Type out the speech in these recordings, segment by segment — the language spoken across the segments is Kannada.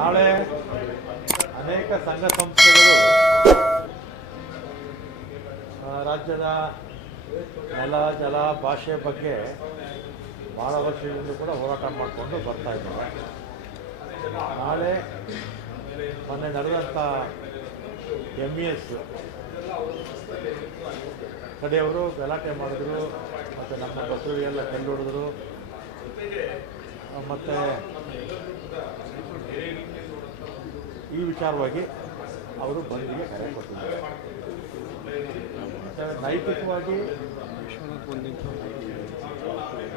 ನಾಳೆ ಅನೇಕ ಸಂಘ ಸಂಸ್ಥೆಗಳು ರಾಜ್ಯದ ನೆಲ, ಜಲ, ಭಾಷೆ ಬಗ್ಗೆ ಭಾಳ ವರ್ಷಗಳಿಂದ ಕೂಡ ಹೋರಾಟ ಮಾಡಿಕೊಂಡು ಬರ್ತಾ ಇದ್ದಾರೆ. ನಾಳೆ ಮೊನ್ನೆ ನಡೆದಂಥ ಎಂ ಇ ಎಸ್ ಕಡೆಯವರು ಗಲಾಟೆ ಮಾಡಿದ್ರು, ಮತ್ತು ನಮ್ಮ ಬಸವರಿಗೆಲ್ಲ ಕಲ್ಲು ಹೊಡೆದ್ರು. ಮತ್ತು ಈ ವಿಚಾರವಾಗಿ ಅವರು ಬಂದಿಗೆ ಕರೆ ಕೊಟ್ಟಿದ್ದಾರೆ. ನೈತಿಕವಾಗಿ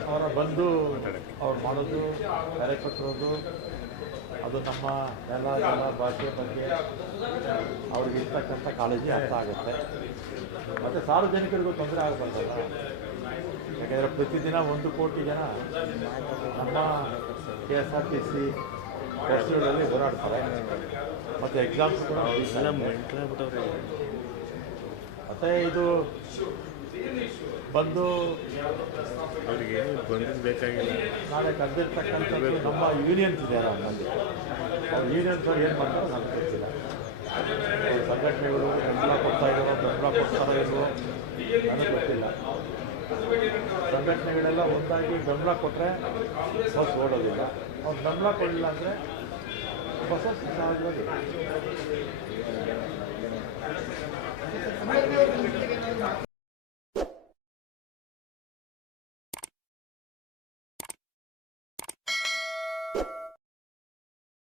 ಅವರ ಬಂದು ಅವ್ರು ಮಾಡೋದು, ಕರೆ ಕೊಟ್ಟಿರೋದು, ಅದು ನಮ್ಮ ನೆಲ ಜನ ಭಾಷೆ ಬಗ್ಗೆ ಅವ್ರಿಗೆ ಇರ್ತಕ್ಕಂಥ ಕಾಳಜಿ ಅರ್ಥ ಆಗುತ್ತೆ. ಮತ್ತು ಸಾರ್ವಜನಿಕರಿಗೂ ತೊಂದರೆ ಆಗಬಾರ್ದಲ್ಲ. ಯಾಕೆಂದರೆ ಪ್ರತಿದಿನ ಒಂದು ಕೋಟಿ ಜನ ನಮ್ಮ K S R T C ಬಸ್ಸುಗಳಲ್ಲಿ ಹೋರಾಡ್ತಾರೆ. ಮತ್ತು ಎಕ್ಸಾಮ್ಸ್ ಕೂಡ. ಮತ್ತು ಇದು ಬಂದು ಅವರಿಗೆ ಬಂದಿದ್ದು ಬೇಕಾಗಿಲ್ಲ. ನಾಳೆ ಕರೆದಿರ್ತಕ್ಕಂಥದ್ದು ನಮ್ಮ ಯೂನಿಯನ್ಸ್ ಇದೆ ನಮ್ಮಲ್ಲಿ ಅವ್ರು ಯೂನಿಯನ್ಸ್ ಅವ್ರು ಏನು ಮಾಡ್ತಾರೋ ನನಗೆ ಗೊತ್ತಿಲ್ಲ ಸಂಘಟನೆಗಳು ಬೆಂಬಲ ಕೊಡ್ತಾ ಇರೋ ಬೆಂಬಲ ಕೊಡ್ತಾರೋ ಇಲ್ವೋ ನನಗೆ ಗೊತ್ತಿಲ್ಲ. ಸಂಘಟನೆಗಳೆಲ್ಲ ಒಂದಾಗಿ ಬೆಂಬಲ ಕೊಟ್ಟರೆ ಬಸ್ ಓಡೋದಿಲ್ಲ. ಅವ್ರು ಬೆಂಬಲ ಕೊಡಲಿಲ್ಲ ಅಂದರೆ ಬಸ್ ಸಹಜವಾಗಿ